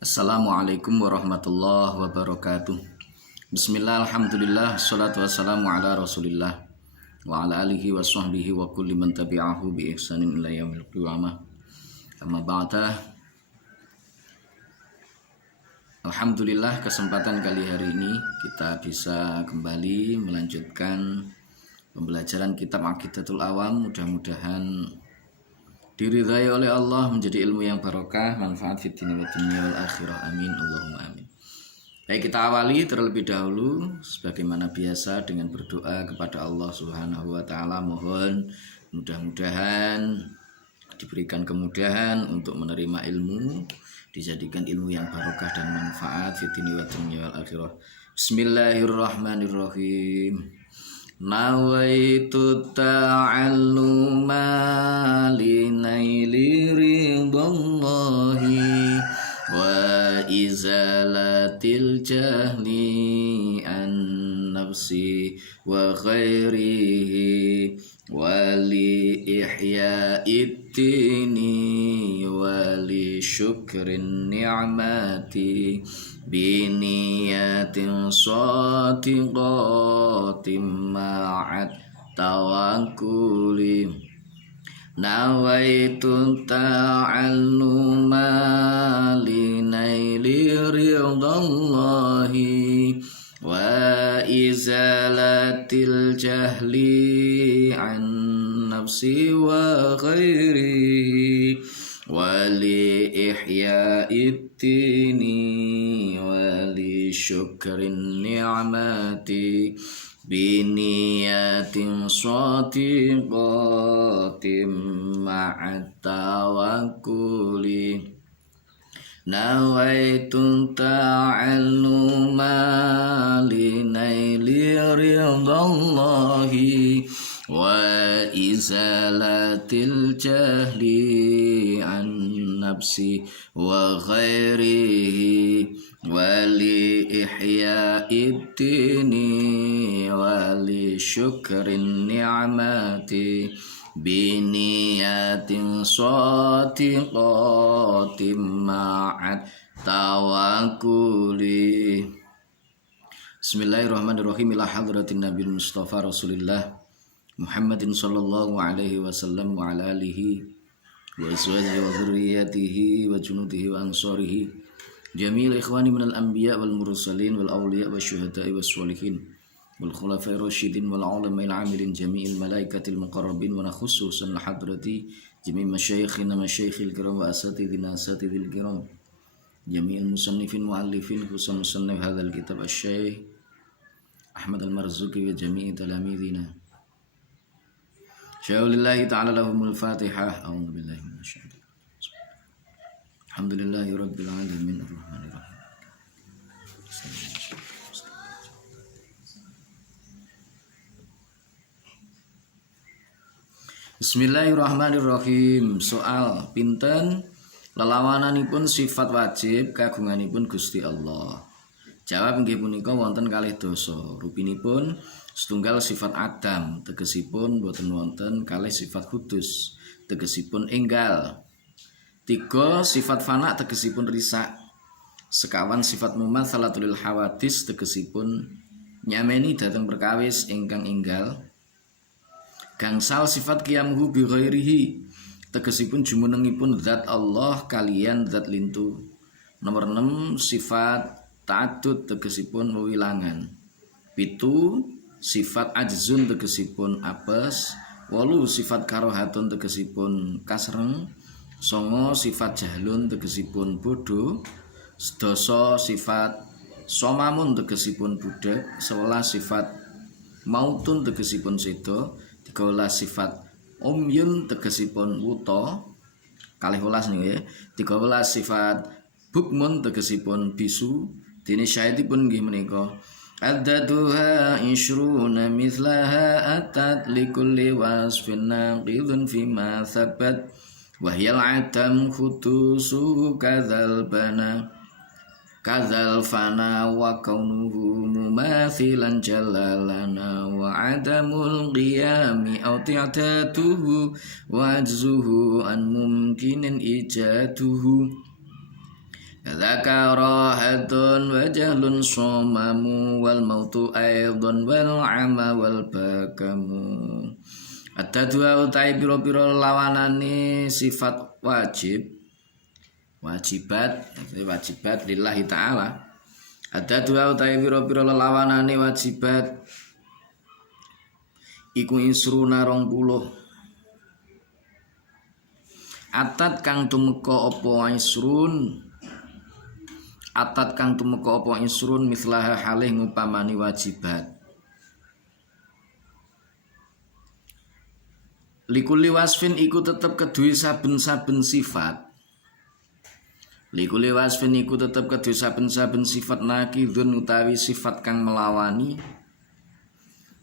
Assalamualaikum warahmatullahi wabarakatuh. Bismillah, alhamdulillah, salatu wassalamu ala rasulillah wa ala alihi wa sahbihi wa kulli man tabi'ahu bi ihsanin ila yaumil qiyamah. Amma ba'da. Alhamdulillah, kesempatan kali hari ini kita bisa kembali melanjutkan pembelajaran kitab Aqidatul Awam. Mudah-mudahan diridhai oleh Allah, menjadi ilmu yang barokah, manfaat fid dunya wa dunya wal akhirah. Amin Allahumma amin. Baik, kita awali terlebih dahulu sebagaimana biasa dengan berdoa kepada Allah Subhanahu wa taala. Mohon mudah-mudahan diberikan kemudahan untuk menerima ilmu, dijadikan ilmu yang barokah dan manfaat fid dunya wa dunya wal akhirah. Bismillahirrahmanirrahim. Nawaitu ta'alluma linaili ridallahi wa izalatil jahli an nafsi wa ghairihi wa li ihya'id dini wa li syukrin ni'mati biniyatin shadiqatin ma'at tawakkuli. Nawaitu ta'alluma linaili ridallahi wa izalatil jahli an nafsi wa ghairi wa li ihya'id dini wa li syukrin ni'mati biniyatin shadiqatin ma'at tawakkuli. Nawaitu ta'alluma linaili ridallahi wa izalatil jahli an nafsi wa ghairihi wa li ihya'id dini wa li syukrin ni'mati biniyatin shadiqatin ma'at tawakkuli. Bismillahirrahmanirrahim. Ila hadratin Nabil Mustafa Rasulillah Muhammadin sallallahu alaihi wasallam wa ala alihi wa azwajihi wa dhurriyyatihi wa junudihi wa ansarihi jami'il ikhwani minal anbiya wal mursalin wal awliya wa syuhada'i was sholihin wal khulafai rasyidin wal ulama'il amilin jami'il malaikatil muqarrabin wa nakhususan hadrati jami' masyayikhina masyayikhil kiram wa asatidina asatidil kiram jami'il musannifin muallifin khususan musannif hadzal kitab asy-syaikh Ahmad al-Marzuki wa jami'i talamidina. Syaulillahi ta'ala lahumul fatihah. A'udzu billahi minasyaitonir rajim. Alhamdulillahi rabbil alamin arrahmanir rahim. Bismillahirrahmanirrahim. Soal pinten lelawananipun sifat wajib kagunganipun Gusti Allah? Jawab inggih punika wonten kalih dosa. Rupinipun setunggal sifat Adam, tegesipun boten wonten kalih sifat kudus, tegesipun enggal. 3 sifat fana, tegesipun risak. Sekawan sifat mumatsalatul hawadis, tegesipun nyameni dhateng perkawis ingkang enggal. Gangsal sifat qiyamhu bi ghairihi, tegesipun jumenengipun zat Allah kaliyan zat lintu. Nomor 6 sifat ta'addud, tegesipun wewilangan. 7 sifat ajzun, tegesipun apes. 8 sifat karohatun, tegesipun kasreng. 9 sifat jahlun, tegesipun bodoh. 10 sifat somamun, tegesipun budak. 11 sifat mautun, tegesipun sedo. 13 sifat umyun, tegesipun wuta. 12 nih ya. 13 sifat bukmun, tegesipun bisu. Dene syaitipun nggih menika addaduha ishruna mithlaha atat likulli wasfin naqidun fima thabat wahyal atam khutusu kadzal bana kadzal fana wa kaunuhu mumathilan jalalana wa adamul qiyami aw ti'tatuhu wa ajzuhu an mumkinin ijaduhu Kadzaka rahatun wa jahlun somamu wal mautu aidon wal ama wal bakamu. Ada dua utai piro-piro lawanane sifat wajibat lillahi ta'ala. Ada dua utai piro-piro lawanane wajibat iku isruna 20. Atat kang tumeka apa isrun mislaha halih ngupamani wajibat. Likuli wasfin iku tetep kedue saben-saben sifat. Nakidun utawi sifat kang melawani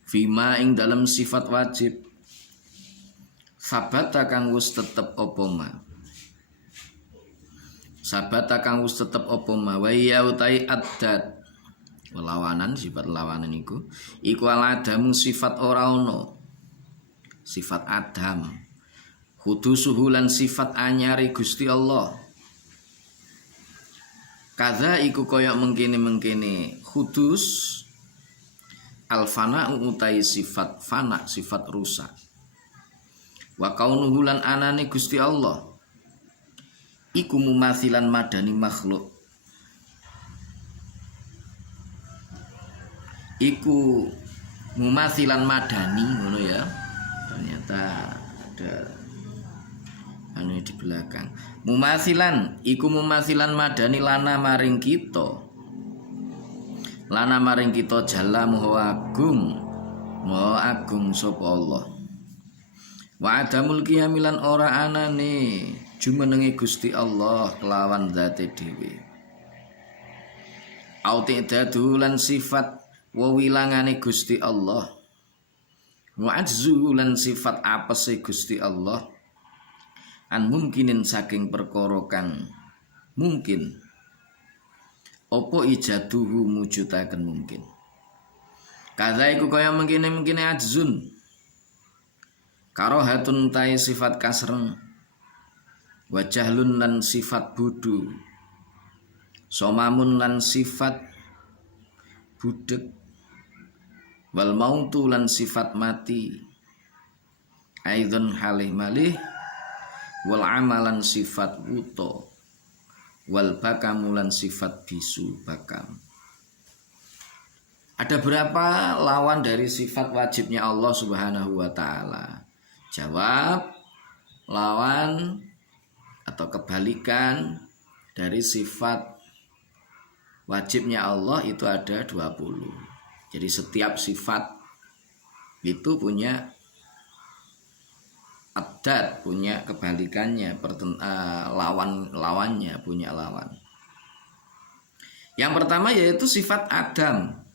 fima ing dalam sifat wajib. Sabata kang wis tetep apa ma. Wa ya utai adat lawanan, sifat lawanan iku aladamu sifat ora ono, sifat adam. Hudusuhu lan sifat anyari Gusti Allah. Kadza iku koyok mengkene hudus alfana utai sifat fana, sifat rusak. Wa kaunuhu lan anane Gusti Allah iku mumathilan madani makhluk. Iku mumathilan madani ngono ya. Ternyata ada anu di belakang. Mumathilan iku mumathilan madani lana maring kita. Jalla maha agung sapa Allah. Wa adamul qiyamilan ora anane jumenenge Gusti Allah kelawan zate dhewe. Auti dadulan sifat wewilangane Gusti Allah. Wa ajzulan sifat apese Gusti Allah. An mungkinin saking perkara kang mungkin. Apa ijaduhu mujudaken mungkin. Kadza iku kaya mengkene ajzun. Karohatun tai sifat kasreng. Wajahlun lan sifat budu. Somamun lan sifat budek. Wal mautu lan sifat mati. Aidon halih malih. Wal amalan sifat wuto. Wal bakamulan sifat bisu bakam. Ada berapa lawan dari sifat wajibnya Allah Subhanahu wa ta'ala? Jawab, lawan atau kebalikan dari sifat wajibnya Allah itu ada 20. Jadi setiap sifat itu punya adat, punya kebalikannya, lawannya punya lawan. Yang pertama yaitu sifat Adam.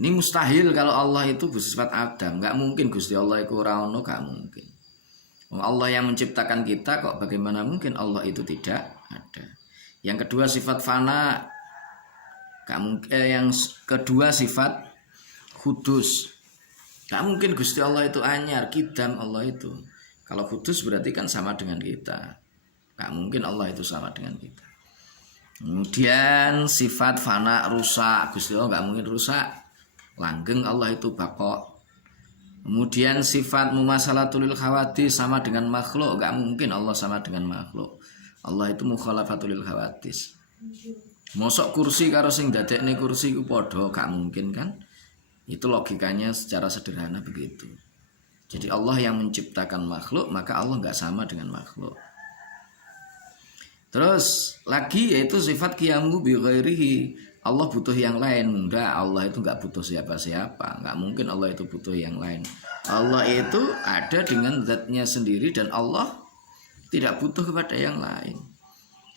Ini mustahil kalau Allah itu bersifat Adam. Gak mungkin Gusti Allah itu ora ono, gak mungkin. Allah yang menciptakan kita kok bagaimana mungkin Allah itu tidak ada. Yang kedua sifat fana. Yang kedua sifat kudus. Gak mungkin Gusti Allah itu anyar, kidam Allah itu. Kalau kudus berarti kan sama dengan kita. Gak mungkin Allah itu sama dengan kita. Kemudian sifat fana rusak. Gusti Allah gak mungkin rusak. Langgeng Allah itu bako. Kemudian sifat mumasalatul khawatis sama dengan makhluk. Gak mungkin Allah sama dengan makhluk. Allah itu mukhalafatul khawatis. Mosok kursi karo sing dadekne kursi ku padha, gak mungkin kan? Itu logikanya secara sederhana begitu. Jadi Allah yang menciptakan makhluk, maka Allah gak sama dengan makhluk. Terus lagi yaitu sifat qiyamu bi ghairihi. Allah butuh yang lain. Enggak, Allah itu enggak butuh siapa-siapa. Enggak mungkin Allah itu butuh yang lain. Allah itu ada dengan zatnya sendiri dan Allah tidak butuh kepada yang lain.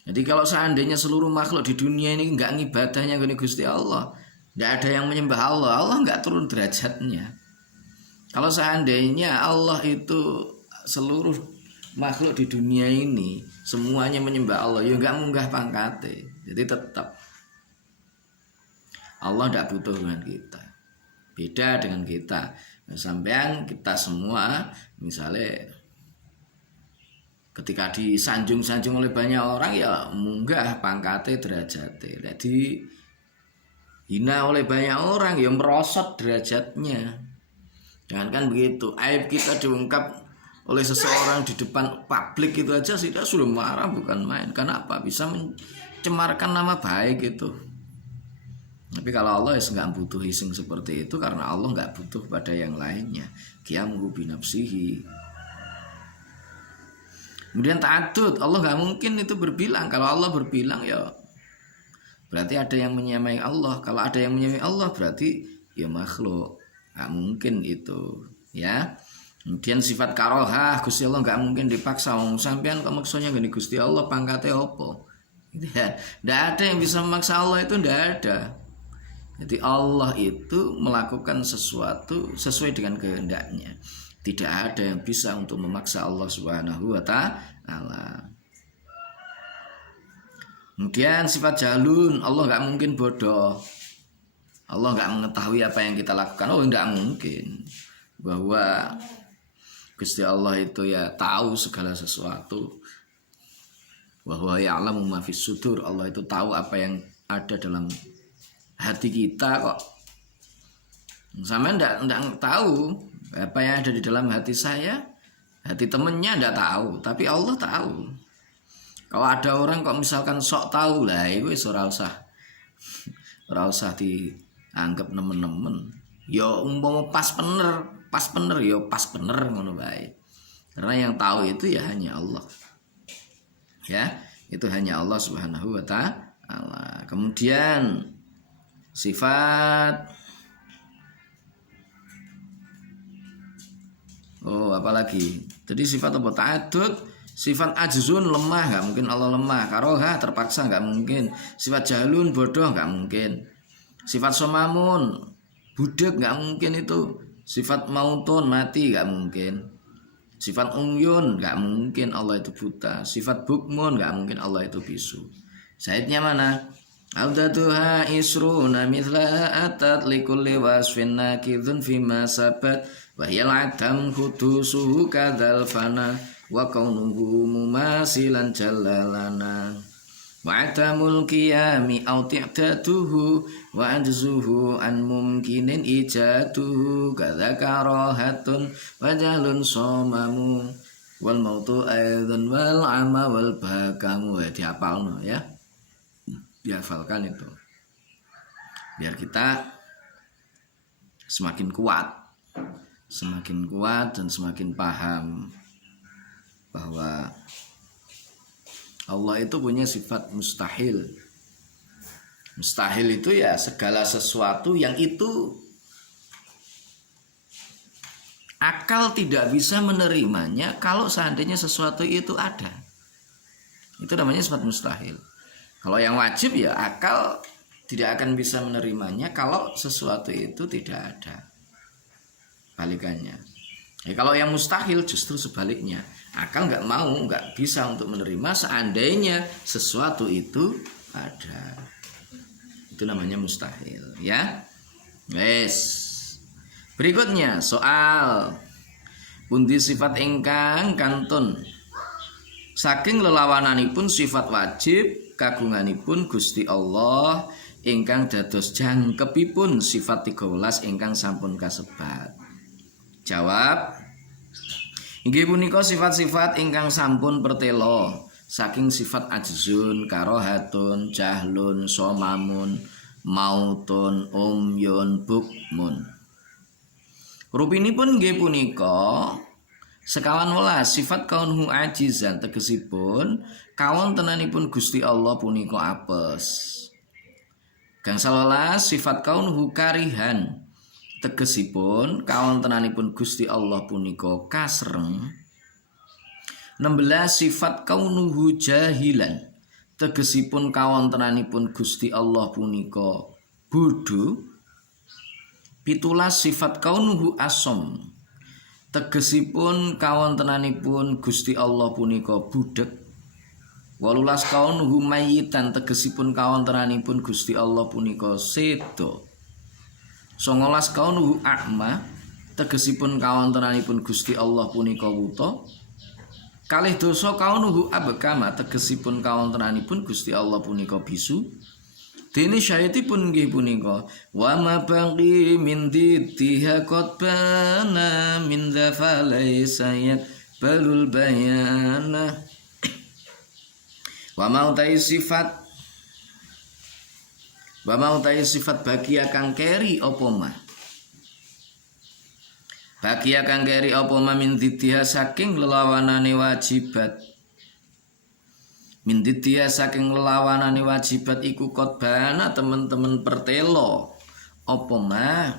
Jadi kalau seandainya seluruh makhluk di dunia ini enggak ngibadahnya kepada Gusti Allah, enggak ada yang menyembah Allah, Allah enggak turun derajatnya. Kalau seandainya Allah itu seluruh makhluk di dunia ini semuanya menyembah Allah, ya enggak munggah pangkate. Jadi tetap Allah tidak butuh dengan kita. Beda dengan kita. Sampean kita semua misalnya Ketika disanjung-sanjung oleh banyak orang ya munggah pangkate derajate. Jadi hina oleh banyak orang ya merosot derajatnya. Jangankan begitu, aib kita diungkap oleh seseorang di depan publik itu aja sudah marah bukan main. Kenapa? Bisa mencemarkan nama baik itu. Tapi kalau Allah ya nggak butuh iseng seperti itu, karena Allah nggak butuh pada yang lainnya. Qiyamuhu binafsihi. Kemudian ta'addud, Allah nggak mungkin itu berbilang. Kalau Allah berbilang ya berarti ada yang menyamai Allah. Kalau ada yang menyamai Allah berarti ya makhluk. Nggak mungkin itu, ya. Kemudian sifat karohah, Gusti Allah nggak mungkin dipaksa. Sampean kok maksudnya gini, Gusti Allah pangkatnya opo? Ya, nggak ada yang bisa memaksa Allah, itu nggak ada. Jadi Allah itu melakukan sesuatu sesuai dengan kehendaknya. Tidak ada yang bisa untuk memaksa Allah Subhanahu wa ta'ala. Kemudian sifat jalun, Allah nggak mungkin bodoh. Allah nggak mengetahui apa yang kita lakukan. Oh, nggak mungkin. Bahwa Gusti Allah itu ya tahu segala sesuatu. Bahwa ya'lamu ma fis sudur, Allah itu tahu apa yang ada dalam hati kita kok. Sama ndak tahu apa yang ada di dalam hati saya, hati temennya ndak tahu, tapi Allah tahu. Kalau ada orang kok misalkan sok tahu lah, itu ora usah dianggap nemen-nemen. Ya umpama pas bener ya pas bener ngono bae. Karena yang tahu itu ya hanya Allah. Ya, itu hanya Allah Subhanahu wa ta'ala. Kemudian sifat apalagi tadi sifat apa? Ta'addud, sifat ajzun lemah, nggak mungkin Allah lemah. Karoha terpaksa, nggak mungkin. Sifat jalun bodoh, nggak mungkin. Sifat somamun budek, nggak mungkin itu. Sifat mautun mati, nggak mungkin. Sifat umyun, nggak mungkin Allah itu buta. Sifat bukmun, nggak mungkin Allah itu bisu. Saidnya mana? Audatuha isruna mithla atat likulli wasfin nakidun fima sabat wa hiyal adam khudusuhu kadzal fana wa kaunuhu mumasilan jalalana wa adamul qiyami au ti'datuhu wa ajzuhu an mumkinin ijaduhu kadzakarahatun wa jahlun somamu wal mautu aidan wal ama wal bakamu. Ya dihafalno ya. Dihafalkan itu biar kita semakin kuat dan semakin paham bahwa Allah itu punya sifat mustahil. Mustahil itu ya segala sesuatu yang itu akal tidak bisa menerimanya kalau seandainya sesuatu itu ada. Itu namanya sifat mustahil. Kalau yang wajib ya akal tidak akan bisa menerimanya kalau sesuatu itu tidak ada. Balikannya. Ya, kalau yang mustahil justru sebaliknya. Akal nggak bisa untuk menerima seandainya sesuatu itu ada. Itu namanya mustahil, ya. Wes. Berikutnya soal pundi sifat ingkang kantun saking lelawananipun sifat wajib kagunganipun Gusti Allah ingkang dados jangkepipun sifat 13 ingkang sampun kasebat. Jawab, inggih punika sifat-sifat ingkang sampun pertelo saking sifat ajzun, karohatun, jahlun, somamun, mautun, umyun, bukmun. Rupinipun nggih punika sekawan welas sifat kaunhu ajizan, tegesipun kawontenanipun Gusti Allah punika apes. Gangsal welas sifat kaunhu karihan, tegesipun kawontenanipun Gusti Allah punika kasreng. 16 sifat kaunuhu jahilan, tegesipun kawontenanipun Gusti Allah punika bodho. 17 sifat kaunuhu asom, tegesipun kawontenanipun Gusti Allah punika budheg. 18 kaunuhu mayyitan, tegesipun kawontenanipun Gusti Allah punika seda. 19 kaunuhu a'ma, tegesipun kawontenanipun Gusti Allah punika wuta. Kalih dosa kaunuhu abkama tegesipun kawontenanipun Gusti Allah punika bisu. Dene syayatipun nggih punika wa ma baqi min dittiha qad bana min dzafalaisa balul bayana. Wa mautai sifat bagia kang keri apa mah. Bagia kang keri apa mah min dittiha saking lelawanane wajibat. Min dittiha saking lelawanane wajibat iku kotbana teman-teman pertelo apa mah.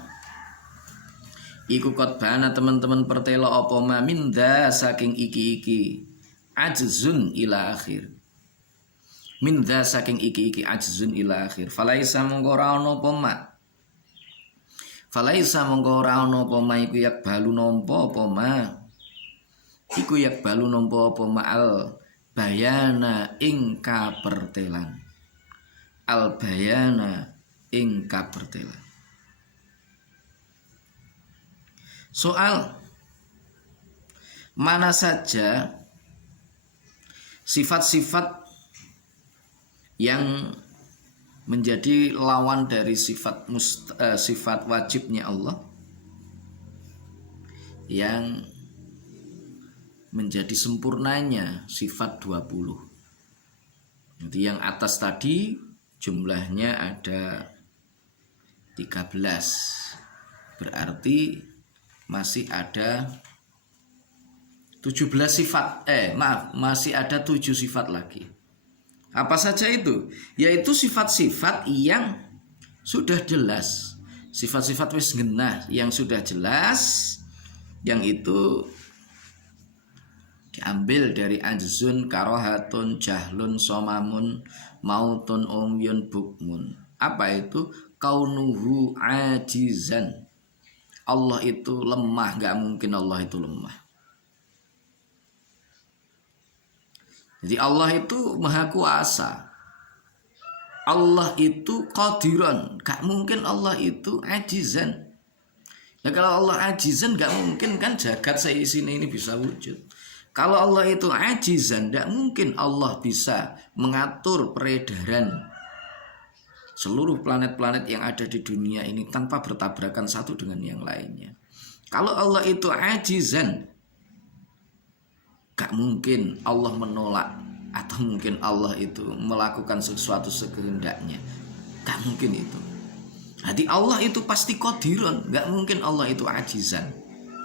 Iku kotbana teman-teman pertelo apa mah minda saking iki-iki ajzun ila akhir. Minda saking iki-iki ajzun ila akhir. Falaisa mongko ora ana apa mah. Falaisa mongko ora ana apa mah iku yak balu nampa apa mah. Iku yak balu nampa apa mah al bayana ing kapertelan. Al bayana ing kapertelan. Soal mana saja sifat-sifat yang menjadi lawan dari sifat wajibnya Allah yang menjadi sempurnanya sifat 20. Jadi yang atas tadi jumlahnya ada 13. Berarti masih ada 17 sifat. Masih ada 7 sifat lagi. Apa saja itu? Yaitu sifat-sifat yang sudah jelas. Sifat-sifat wis genah yang sudah jelas, yang itu diambil dari ajzun, karohatun, jahlun, somamun, mautun, umyun, bukmun. Apa itu? Kaunuhu ajizan. Allah itu lemah, gak mungkin Allah itu lemah. Jadi Allah itu maha kuasa. Allah itu qadiran, gak mungkin Allah itu ajizan. Nah kalau Allah ajizan gak mungkin kan jagat seisinya ini bisa wujud. Kalau Allah itu ajizan, gak mungkin Allah bisa mengatur peredaran seluruh planet-planet yang ada di dunia ini tanpa bertabrakan satu dengan yang lainnya. Kalau Allah itu ajizan, gak mungkin Allah menolak atau mungkin Allah itu melakukan sesuatu sekehendaknya. Gak mungkin itu. Jadi Allah itu pasti qadiran, gak mungkin Allah itu ajizan.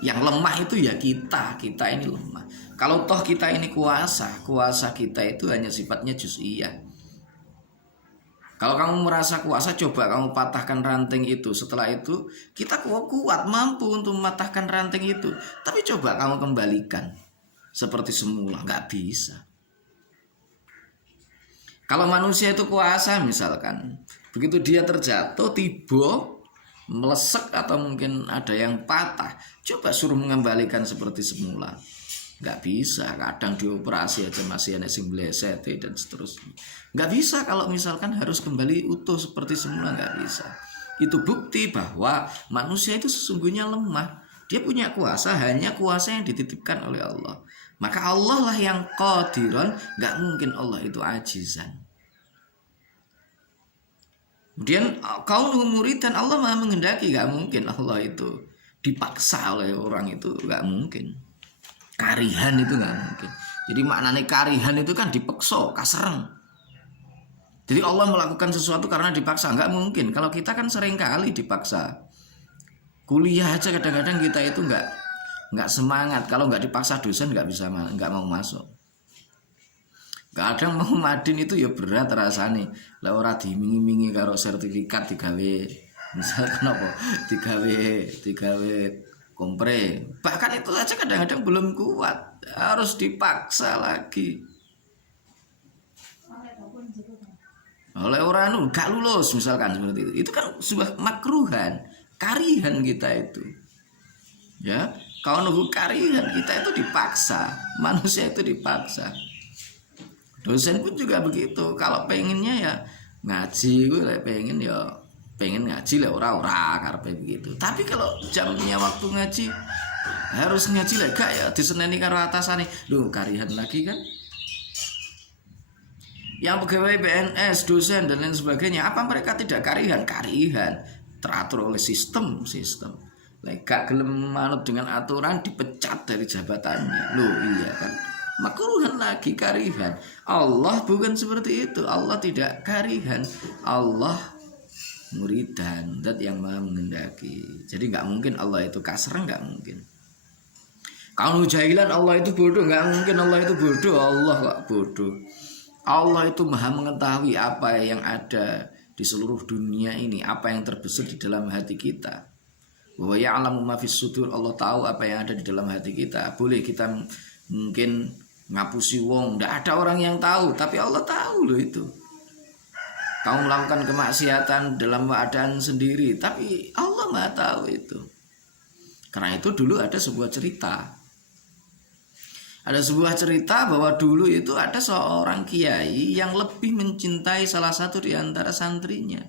Yang lemah itu ya kita ini lemah. Kalau toh kita ini kuasa kita itu hanya sifatnya juz'iyah. Kalau kamu merasa kuasa, coba kamu patahkan ranting itu. Setelah itu kita kuat, mampu untuk mematahkan ranting itu. Tapi coba kamu kembalikan seperti semula, nggak bisa. Kalau manusia itu kuasa misalkan, begitu dia terjatuh, tiba, melesek atau mungkin ada yang patah, coba suruh mengembalikan seperti semula. Nggak bisa, kadang dioperasi aja masih ada sing bleset dan seterusnya. Nggak bisa kalau misalkan harus kembali utuh seperti semula, nggak bisa. Itu bukti bahwa manusia itu sesungguhnya lemah. Dia punya kuasa, hanya kuasa yang dititipkan oleh Allah. Maka Allah lah yang qadiran, nggak mungkin Allah itu ajizan. Kemudian kaunuhu muridan, Allah maha menghendaki, nggak mungkin Allah itu dipaksa oleh orang itu, nggak mungkin. Karihan itu nggak mungkin. Jadi maknanya karihan itu kan dipaksa, kasereng. Jadi Allah melakukan sesuatu karena dipaksa, nggak mungkin. Kalau kita kan sering kali dipaksa. Kuliah aja kadang-kadang kita itu nggak semangat. Kalau nggak dipaksa dosen nggak mau masuk. Kadang mau madin itu ya berat rasanya. Lah ora dimingi-mingi karo sertifikat digawe. Misalkan apa? Digawe kompre. Bahkan itu saja kadang-kadang belum kuat, harus dipaksa lagi. Oleh orang gak lulus misalkan seperti itu. Itu kan sebuah makruhan, karihan kita itu. Ya, kalau nunggu karihan kita itu dipaksa, manusia itu dipaksa. Dosen pun juga begitu. Kalau pengennya ya ngaji, gue pengen ngaji lah ora karepe begitu. Tapi kalau jamnya waktu ngaji Harusnya cilik gak ya diseneni karo atasane. Lho, karihan lagi kan? Yang pegawai PNS, dosen dan lain sebagainya, apa mereka tidak karihan? Karihan, teratur oleh sistem. Lek gak gelem manut dengan aturan dipecat dari jabatannya. Loh iya kan? Makruhan lagi karihan. Allah bukan seperti itu. Allah tidak karihan. Allah muridan, zat yang maha mengendaki. Jadi nggak mungkin Allah itu kasar, nggak mungkin. Kalau jahilan Allah itu bodoh, nggak mungkin Allah itu bodoh. Allah nggak bodoh. Allah itu maha mengetahui apa yang ada di seluruh dunia ini, apa yang terbesit di dalam hati kita. Bahwa ya'lamu ma fis sudur, Allah tahu apa yang ada di dalam hati kita. Boleh kita mungkin ngapusi wong, nggak ada orang yang tahu, tapi Allah tahu loh itu. Kamu melakukan kemaksiatan dalam keadaan sendiri, tapi Allah maha tahu itu. Karena itu dulu ada sebuah cerita. Ada sebuah cerita bahwa dulu itu ada seorang kiai yang lebih mencintai salah satu di antara santrinya.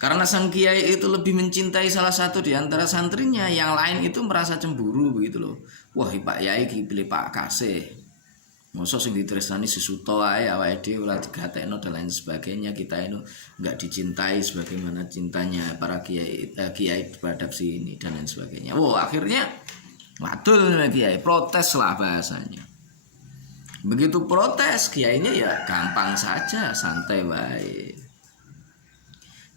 Karena sang kiai itu lebih mencintai salah satu di antara santrinya, yang lain itu merasa cemburu begitu loh. Wah, Pak Yai pilih Pak Kasih. Mosok sing ditresnani Susuto ae awake dhewe ora digatekno dan lain sebagainya, kita itu enggak dicintai sebagaimana cintanya para kiai terhadap si ini dan lain sebagainya. Wah, akhirnya madul kiai, protes lah bahasanya. Begitu protes, kiainya ya gampang saja, santai wae.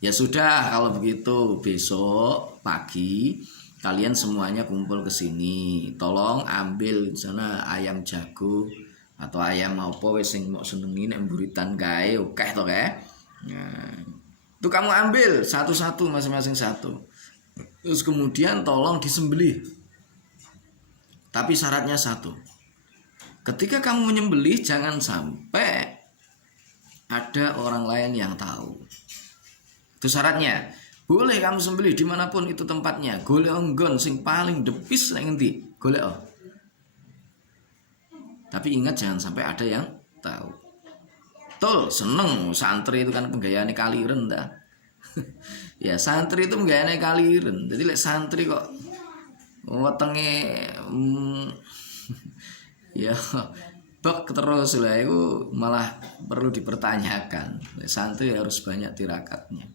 Ya sudah, kalau begitu besok pagi kalian semuanya kumpul ke sini. Tolong ambil di sana ayam jago atau ayam apa wis sing mok senengi nek mburitan kae, oke to kae. Nah, itu kamu ambil satu-satu, masing-masing satu. Terus kemudian tolong disembelih. Tapi syaratnya satu. Ketika kamu menyembelih jangan sampai ada orang lain yang tahu. Itu syaratnya. Boleh kamu sembelih dimanapun itu tempatnya. Golek nggon sing paling depis nek ngendi? Golek. Tapi ingat jangan sampai ada yang tahu. Betul, seneng santri itu kan penggayaane kaliren ta. Ya santri itu penggayaane kaliren. Jadi lek santri kok wetenge ya bek terus lah itu malah perlu dipertanyakan. Lek santri harus banyak tirakatnya.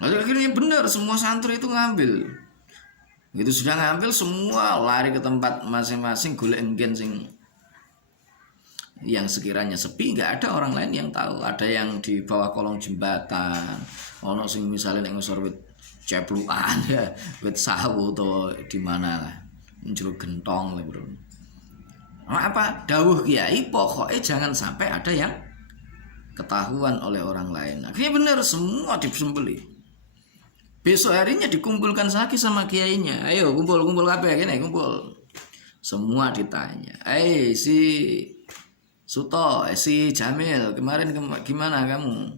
Lalu akhirnya benar semua santri itu ngambil. Gitu sudah ngambil semua lari ke tempat masing-masing golek enggen sing yang sekiranya sepi, nggak ada orang lain yang tahu. Ada yang di bawah kolong jembatan, ono sing misalnya nek ngisor wit ceplukan ya, wit sawu atau di mana lah, njero gentong lah bro. Apa dawuh kiai pokoknya jangan sampai ada yang ketahuan oleh orang lain. Akhirnya benar semua disembelih. Besok harinya dikumpulkan lagi sama kiainya. Ayo kumpul kabeh kene kumpul. Semua ditanya. Si Suto, si Jamil, kemarin gimana kamu?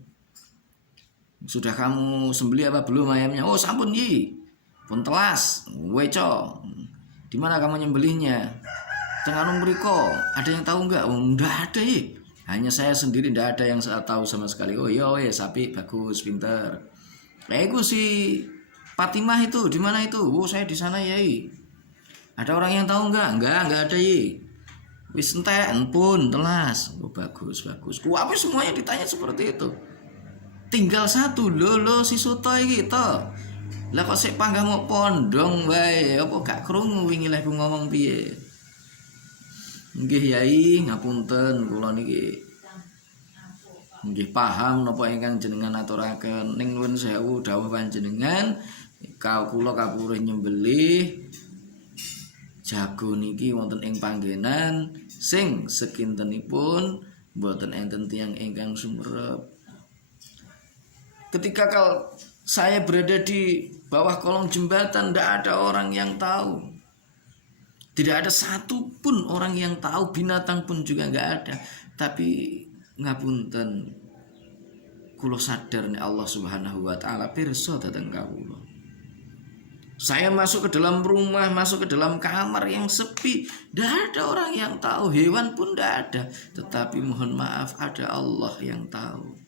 Sudah kamu sembelih apa belum ayamnya? Oh, sampun Yi. Pun telas. Weco. Di mana kamu nyembelihnya? Tengah mriko. Ada yang tahu enggak? Oh, enggak ada, Yi. Hanya saya sendiri, enggak ada yang saya tahu sama sekali. Oh, iya, sapi bagus, pinter. Itu si Fatimah itu di mana itu? Oh, saya di sana Yai. Ada orang yang tahu enggak? Enggak ada Yai. Wis entek pun telas. Oh, bagus. Apa semuanya ditanya seperti itu. Tinggal satu lho si Suto iki to. Lah kok sik panggah mau pondong wae, apa gak krungu wingi lek ngomong piye? Nggih Yai, ngapunten kula niki nggih paham napa ingkang jenengan aturaken, ning nuwun sewu dawuh panjenengan kula kapurih nyembelih jago niki wonten ing panggenan sing sekintenipun mboten enten tiyang ingkang sumerep. Ketika saya berada di bawah kolong jembatan, tidak ada orang yang tahu. Tidak ada satu pun orang yang tahu, binatang pun juga nggak ada. Tapi ngapunten, kula sadar nih Allah Subhanahu wa taala pirsa dhateng kawula. Saya masuk ke dalam rumah, masuk ke dalam kamar yang sepi, tidak ada orang yang tahu, hewan pun tidak ada. Tetapi mohon maaf, ada Allah yang tahu.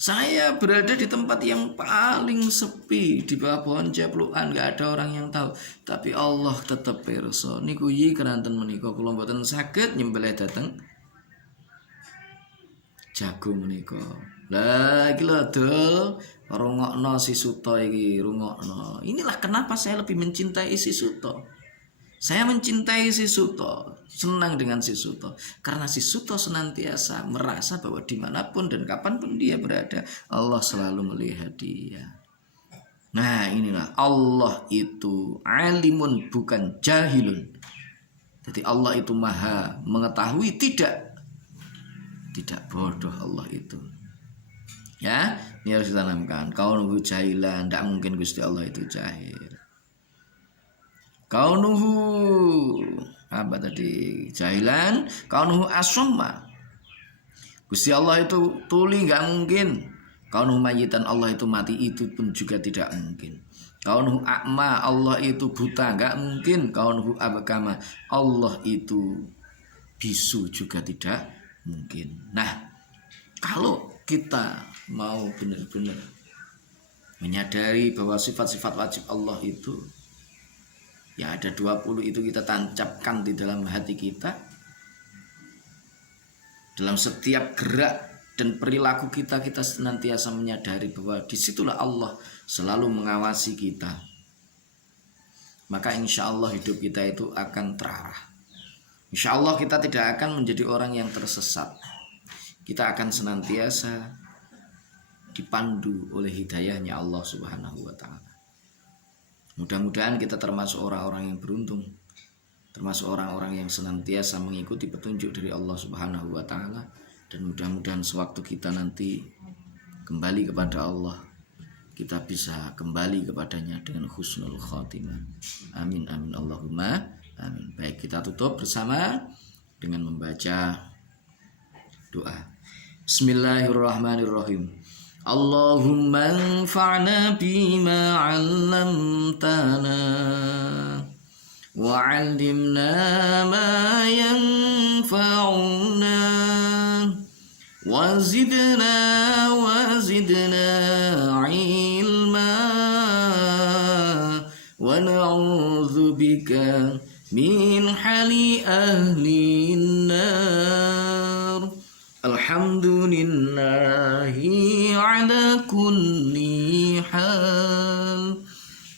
Saya berada di tempat yang paling sepi, di bawah pohon jabluan, gak ada orang yang tahu. Tapi Allah tetap pirsa. Niku yi keranten menika kula mboten saged nyembelih dateng jagung menika. Lah iki lho dul, rungokno si Suto iki, rungokno. Inilah kenapa saya lebih mencintai si Suto. Saya mencintai si Suto, senang dengan si Suto, karena si Suto senantiasa merasa bahwa dimanapun dan kapanpun dia berada, Allah selalu melihat dia. Nah inilah Allah itu alimun bukan jahilun. Jadi Allah itu maha mengetahui, tidak bodoh Allah itu. Ya, ini harus ditanamkan. Kaunuhu jahilan, tidak mungkin Gusti Allah itu jahil. Kaunuhu apa tadi? Jahilan. Kaunuhu asomma. Gusti Allah itu tuli, nggak mungkin. Kaunuhu mayitan, Allah itu mati, itu pun juga tidak mungkin. Kaunuhu akma, Allah itu buta, nggak mungkin. Kaunuhu abkama, Allah itu bisu, juga tidak mungkin. Nah, kalau kita mau benar-benar menyadari bahwa sifat-sifat wajib Allah itu ya ada 20 itu kita tancapkan di dalam hati kita, dalam setiap gerak dan perilaku kita senantiasa menyadari bahwa disitulah Allah selalu mengawasi kita, maka insya Allah hidup kita itu akan terarah. Insya Allah kita tidak akan menjadi orang yang tersesat. Kita akan senantiasa dipandu oleh hidayahnya Allah Subhanahu wa ta'ala. Mudah-mudahan kita termasuk orang-orang yang beruntung, termasuk orang-orang yang senantiasa mengikuti petunjuk dari Allah Subhanahu wa ta'ala, dan mudah-mudahan sewaktu kita nanti kembali kepada Allah, kita bisa kembali kepadanya dengan husnul khatimah. Amin amin Allahumma amin. Baik, kita tutup bersama dengan membaca doa. Bismillahirrahmanirrahim. Allahumma anfa'na bima 'allamtana wa 'allimna ma yanfa'una wa zidna ilma wa na'udzu bika min hali ahli an-nar. Alhamdulillahi ala kulli hal.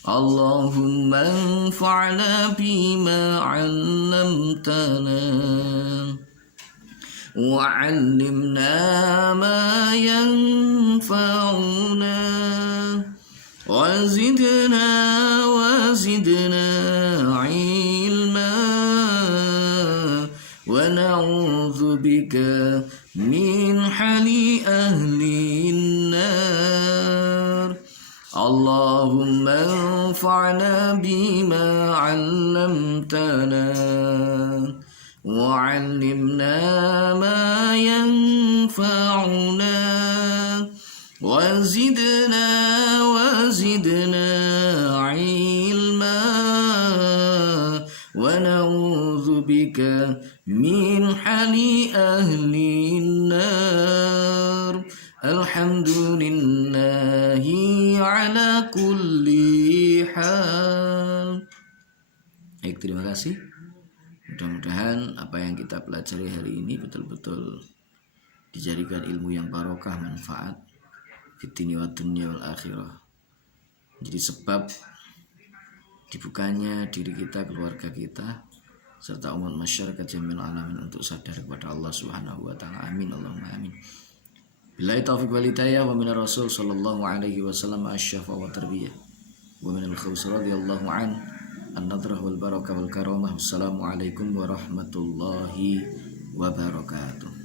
Allahumma anfa'na bima 'allamtana wa 'allimna ma yanfa'una wa zidna ilma wa na'udzu bika min hali ahli an-nar. Allahumma anfa'na bima 'allamtana wa 'allimna ma yanfa'una wa zidna ilma wa na'udzu bika min hali ahli an-nar. Alhamdulillahi ala kulli hal. Baik, terima kasih. Mudah-mudahan apa yang kita pelajari hari ini betul-betul dijadikan ilmu yang barokah, manfaat fitni wa dunya wal akhirah, jadi sebab dibukanya diri kita, keluarga kita, serta umat masyarakat jamil alamin untuk sadar kepada Allah Subhanahu wa ta'ala. Amin Allahumma amin. Billahi taufiq wal hidayah wa minar rasul sallallahu alaihi wasallam asy-syafa wa tarbiyah wa minal khaus radhiyallahu an an-nadrah wal barakah wal karamah. Wassalamu alaikum warahmatullahi wabarakatuh.